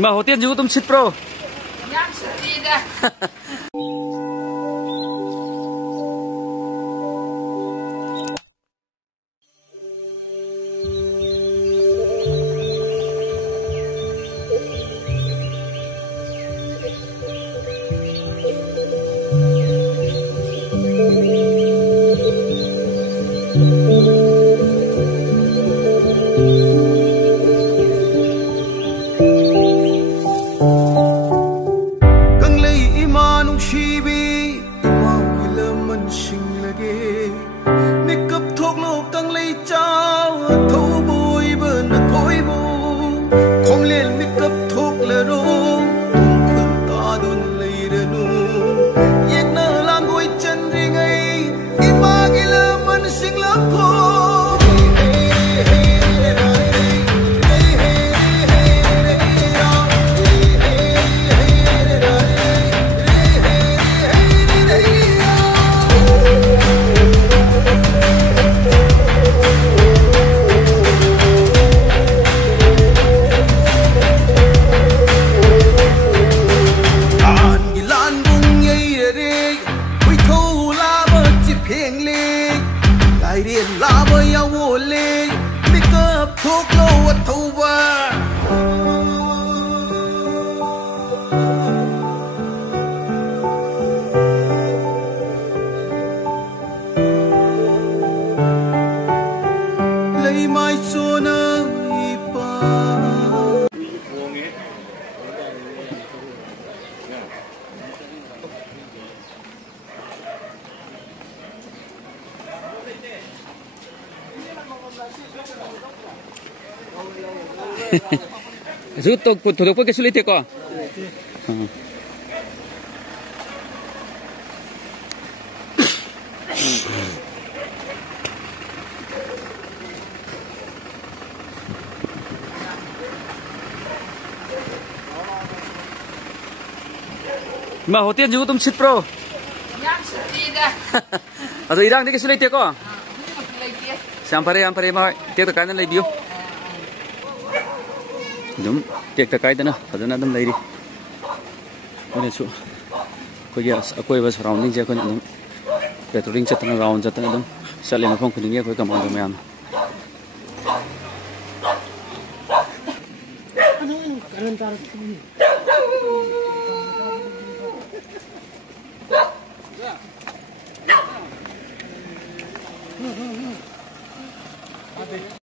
mà hồ tiên chú tôm xịt pro nhám xịt đi đây. Giữ tôi thủ tục với cái xử lý thiệt co. Mà hồ tiên chú tôm xịt pro Nhám xịt đi đây. rồi irang đi cái xử lý thiệt co. Sampai mà tiệc tất cả nó lấy biếu. Đúng tiệc tất cả đó nó phải nó lấy đi. Cái này chú coi giờ coi vào surrounding giờ coi đúng petroling chất nó round chất nó đúng sẽ lên phong cái này coi cảm ơn các bạn. Ano yung karantar?